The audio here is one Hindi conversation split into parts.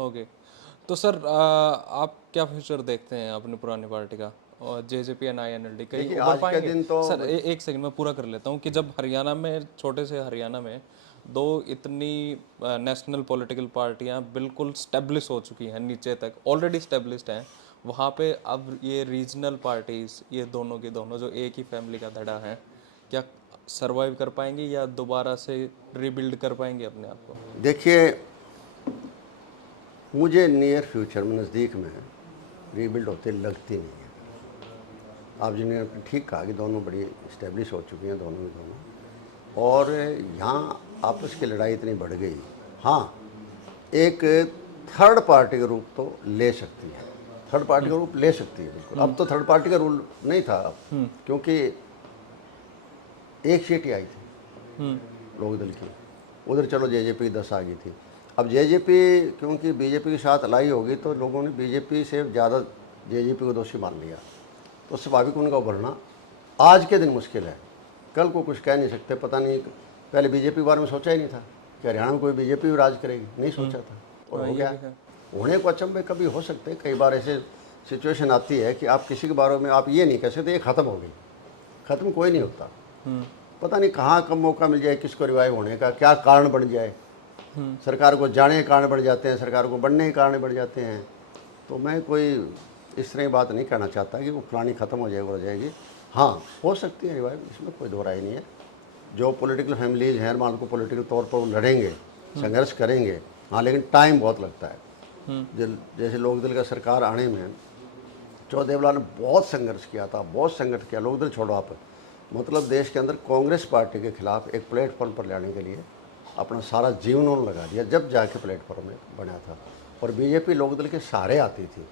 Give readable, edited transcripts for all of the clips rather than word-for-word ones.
ओके। तो सर आप क्या फ्यूचर देखते हैं अपनी पुरानी पार्टी का और जेजेपी एंड आईएनएलडी कहीं देखिए उभर आज के पाएंगे? दिन तो सर एक सेकंड में पूरा कर लेता हूँ कि जब हरियाणा में, छोटे से हरियाणा में दो इतनी नेशनल पॉलिटिकल पार्टियां बिल्कुल स्टेब्लिश हो चुकी हैं, नीचे तक ऑलरेडी स्टेब्लिश्ड हैं, वहाँ पे अब ये रीजनल पार्टीज, ये दोनों की दोनों जो एक ही फैमिली का धड़ा है, क्या सरवाइव कर पाएंगे या दोबारा से रिबिल्ड कर पाएंगे अपने आप को? देखिए, मुझे नियर फ्यूचर में, नज़दीक में रीबिल्ड होते लगती नहीं है। आप जिन्होंने ठीक कहा कि दोनों बड़ी इस्टेब्लिश हो चुकी हैं, दोनों ही दोनों, और यहाँ आपस की लड़ाई इतनी बढ़ गई। हाँ, एक थर्ड पार्टी का रूप तो ले सकती है, थर्ड पार्टी का रूप ले सकती है बिल्कुल। अब तो थर्ड पार्टी का रूल नहीं था अब, क्योंकि एक सीट ही आई थी लोकदल की, उधर चलो जेजेपी की 10 आ गई थी। अब जेजेपी क्योंकि बीजेपी के साथ अलाई होगी तो लोगों ने बीजेपी से ज़्यादा जेजेपी को दोषी मान लिया, तो स्वाभाविक उनका उभरना आज के दिन मुश्किल है। कल को कुछ कह नहीं सकते, पता नहीं, पहले बीजेपी के बारे में सोचा ही नहीं था कि हरियाणा में कोई बीजेपी राज करेगी, नहीं सोचा था, और हो गया। होने को अचंभे कभी हो सकते, कई बार ऐसे सिचुएशन आती है कि आप किसी के बारे में आप ये नहीं कह सकते ये ख़त्म हो गई, ख़त्म कोई नहीं होता। पता नहीं कहाँ कब मौका मिल जाए किसको रिवाइव होने का, क्या कारण बन जाए। सरकार को जाने के कारण बढ़ जाते हैं, सरकार को बढ़ने के कारण बढ़ जाते हैं। तो मैं कोई इस तरह की बात नहीं कहना चाहता कि वो पुरानी ख़त्म हो जाएगी, हो जाएगी। हाँ, हो सकती है रिवाइव, इसमें कोई दो राय नहीं है। जो पॉलिटिकल फैमिलीज हैं, मान को पॉलिटिकल तौर पर वो लड़ेंगे, संघर्ष करेंगे, हाँ, लेकिन टाइम बहुत लगता है। जैसे लोकदल का सरकार आने में चौधरी देवलाल ने बहुत संघर्ष किया था, बहुत संघर्ष किया। लोकदल छोड़ो आप, मतलब देश के अंदर कांग्रेस पार्टी के खिलाफ एक प्लेटफॉर्म पर लाने के लिए अपना सारा जीवन उन्होंने लगा दिया, जब जाके प्लेटफॉर्म में बना था। और बीजेपी लोकदल के सहारे आती थी,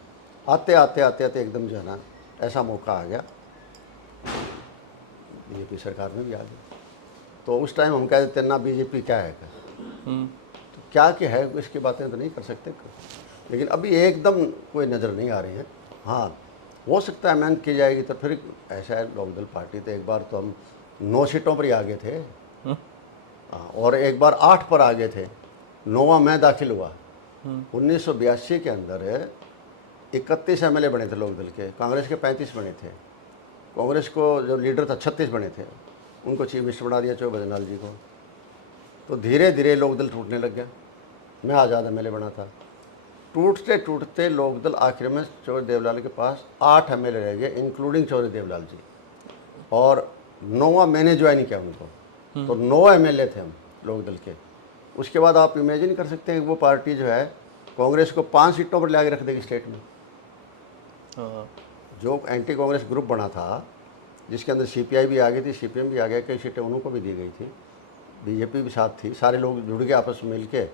आते आते आते आते एकदम जो है ना ऐसा मौका आ गया, बीजेपी सरकार में भी आ गई। तो उस टाइम हम कह देते ना बीजेपी क्या है, तो क्या क्या है इसकी बातें तो नहीं कर सकते, लेकिन अभी एकदम कोई नज़र नहीं आ रही है। हाँ, हो सकता है मेहनत की जाएगी तो फिर ऐसा है। लोकदल पार्टी तो एक बार तो हम 9 सीटों पर ही आगे थे, और एक बार 8 पर आगे थे, 9वां मैं दाखिल हुआ। 1982 के अंदर 31 एमएलए बने थे लोकदल के, कांग्रेस के 35 बने थे। कांग्रेस को जो लीडर था 36 बने थे, उनको चीफ मिनिस्टर बना दिया चौधरी भजनलाल जी को। तो धीरे धीरे लोकदल टूटने लग गया। मैं आज़ाद एमएलए बना था। टूटते टूटते लोकदल आखिर में चौधरी देवलाल के पास 8 एमएलए रह गए, इंक्लूडिंग चौधरी देवलाल जी, और 9वां मैंने ज्वाइन किया उनको। तो 9 एमएलए थे हम लोकदल के। उसके बाद आप इमेजिन कर सकते हैं कि वो पार्टी जो है कांग्रेस को 5 सीटों पर लाके रख देगी स्टेट में। जो एंटी कांग्रेस ग्रुप बना था, जिसके अंदर सीपीआई भी आ गई थी, सीपीएम भी आ गया, कई सीटें उनको भी दी गई थी, बीजेपी भी साथ थी, सारे लोग जुड़ के आपस में मिल के,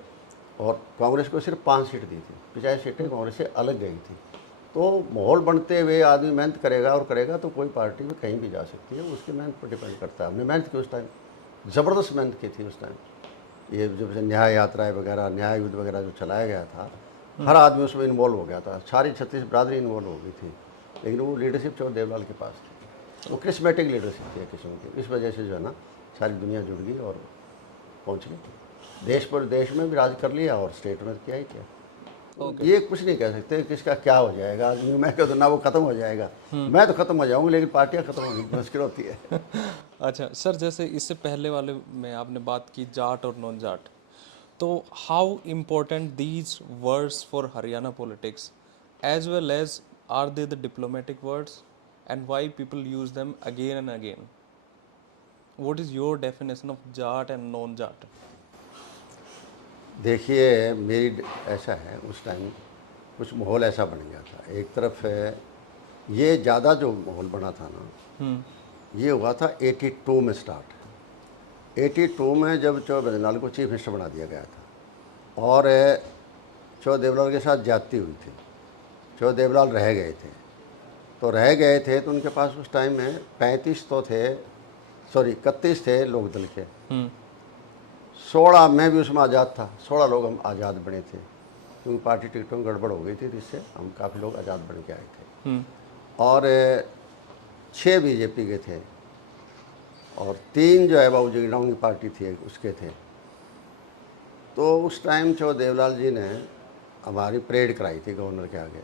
और कांग्रेस को सिर्फ 5 सीट दी थी, 50 सीटें कांग्रेस से अलग गई थी। तो माहौल बनते हुए आदमी मेहनत करेगा और करेगा तो कोई पार्टी में कहीं भी जा सकती है, उसकी मेहनत पर डिपेंड करता है। हमने मेहनत की उस टाइम, ज़बरदस्त मेहनत की थी उस टाइम। ये जब से न्याय यात्राएं वगैरह, न्याय युद्ध वगैरह जो चलाया गया था, हर आदमी उसमें इन्वॉल्व हो गया था, सारी 36 बरादरी इन्वॉल्व हो गई थी। लेकिन वो लीडरशिप चौधरी देवलाल के पास थी, वो क्रिस्मेटिक लीडरशिप थी किस्म की। इस वजह से जो है ना सारी दुनिया जुड़ गई और पहुँच गई। देश पर, देश में भी राज कर लिया और स्टेट में किया ही किया। ये कुछ नहीं कह सकते किसका क्या हो जाएगा। मैं कहता ना वो ख़त्म हो जाएगा, मैं तो ख़त्म हो जाऊँगा, लेकिन पार्टियाँ ख़त्म होने की मुश्किल होती है। अच्छा सर, जैसे इससे पहले वाले में आपने बात की जाट और नॉन जाट, तो how important these words for Haryana politics, as well as are they the diplomatic words, and why people use them again and again? What is your definition of Jat and non Jat? देखिए, मेरी ऐसा है, उस टाइम कुछ माहौल ऐसा बन गया था। एक तरफ ये ज़्यादा जो माहौल बना था ना, ये हुआ था 82 में स्टार्ट। 82 में जब चौधरी भजनलाल को चीफ मिनिस्टर बना दिया गया था, और चौधरी देवलाल के साथ ज्यादती हुई थी। चौधरी देवलाल रह गए थे, तो उनके पास उस टाइम में 35 तो थे, सॉरी 31 थे लोकदल के, 16, मैं भी उसमें आज़ाद था, 16 लोग हम आज़ाद बने थे, क्योंकि पार्टी टिकटों में गड़बड़ हो गई थी, जिससे हम काफ़ी लोग आज़ाद बन के आए थे। और 6 बीजेपी के थे, और 3 जो है बाबू जगीराम की पार्टी थी उसके थे। तो उस टाइम चौधरी देवलाल जी ने हमारी परेड कराई थी गवर्नर के आगे,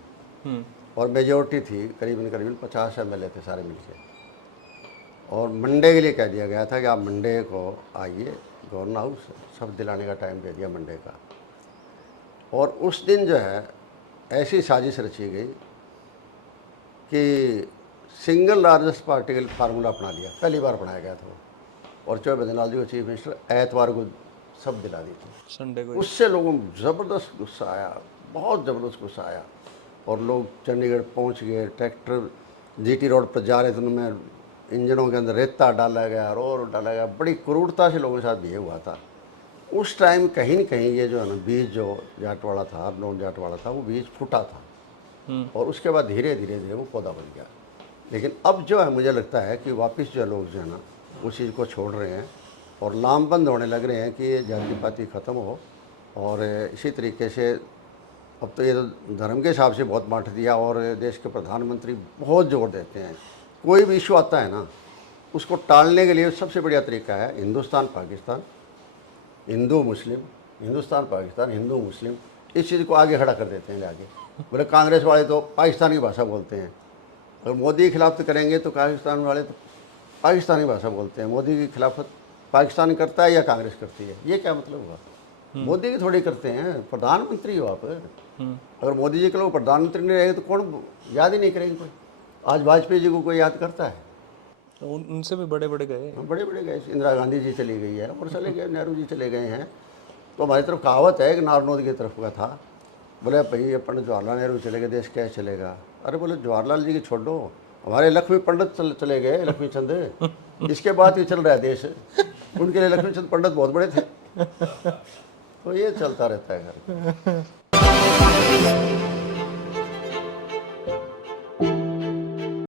और मेजोरिटी थी, करीबन 50 MLA थे सारे मिलके, और मंडे के लिए कह दिया गया था कि आप मंडे को आइए गवर्नर हाउस, सब दिलाने का टाइम दे दिया मंडे का। और उस दिन जो है ऐसी साजिश रची गई कि सिंगल लार्जेस्ट पार्टी का फार्मूला अपना लिया, पहली बार अपनाया गया था वो, और चौबे बद्रीलाल जी को चीफ मिनिस्टर, ऐतवार को सब दिला दी थी संडे को। उससे लोगों में ज़बरदस्त गुस्सा आया, बहुत ज़बरदस्त गुस्सा आया, और लोग चंडीगढ़ पहुंच गए, ट्रैक्टर GT रोड पर जा रहे थे, उनमें इंजनों के अंदर रेता डाला गया और डाला गया, बड़ी क्रूरता से लोगों के साथ बिहेव हुआ था। उस टाइम कहीं न कहीं ये जो है ना बीज जो जाटवाड़ा था, नॉन जाटवाड़ा था, वो बीज फूटा था, और उसके बाद धीरे धीरे वो पौधा बन गया। लेकिन अब जो है मुझे लगता है कि वापस जो लोग जो है ना उस चीज़ को छोड़ रहे हैं और लामबंद होने लग रहे हैं कि ये जाति पाति ख़त्म हो, और इसी तरीके से अब तो ये तो धर्म के हिसाब से बहुत बांट दिया, और देश के प्रधानमंत्री बहुत जोर देते हैं, कोई भी इशू आता है ना उसको टालने के लिए सबसे बढ़िया तरीका है हिंदुस्तान पाकिस्तान, हिंदू मुस्लिम, हिंदुस्तान पाकिस्तान, हिंदू मुस्लिम, इस चीज़ को आगे खड़ा कर देते हैं आगे। बोले कांग्रेस वाले तो पाकिस्तान की भाषा बोलते हैं, अगर मोदी के खिलाफ तो करेंगे तो पाकिस्तान वाले तो पाकिस्तानी भाषा बोलते हैं। मोदी की खिलाफत पाकिस्तान करता है या कांग्रेस करती है, ये क्या मतलब हुआ? मोदी की थोड़ी करते हैं, प्रधानमंत्री हो आप। अगर मोदी जी के लोग प्रधानमंत्री नहीं रहेंगे तो कौन याद ही नहीं करेंगे कोई। आज वाजपेयी जी को कोई याद करता है? तो उनसे भी बड़े बड़े गए। बड़े बड़े गए, इंदिरा गांधी जी चली गई है और चले गए, नेहरू जी चले गए हैं। तो हमारी तरफ कहावत है कि नारनौद की तरफ का था, बोले भाई अपन जवाहरलाल नेहरू चले गए, देश कैसे चलेगा? अरे बोले जवाहरलाल जी की छोड़ो, हमारे लक्ष्मी पंडित चले गए, लक्ष्मी चंद, इसके बाद ही चल रहा है देश। उनके लिए लक्ष्मी चंद पंडित बहुत बड़े थे। तो ये चलता रहता है घर।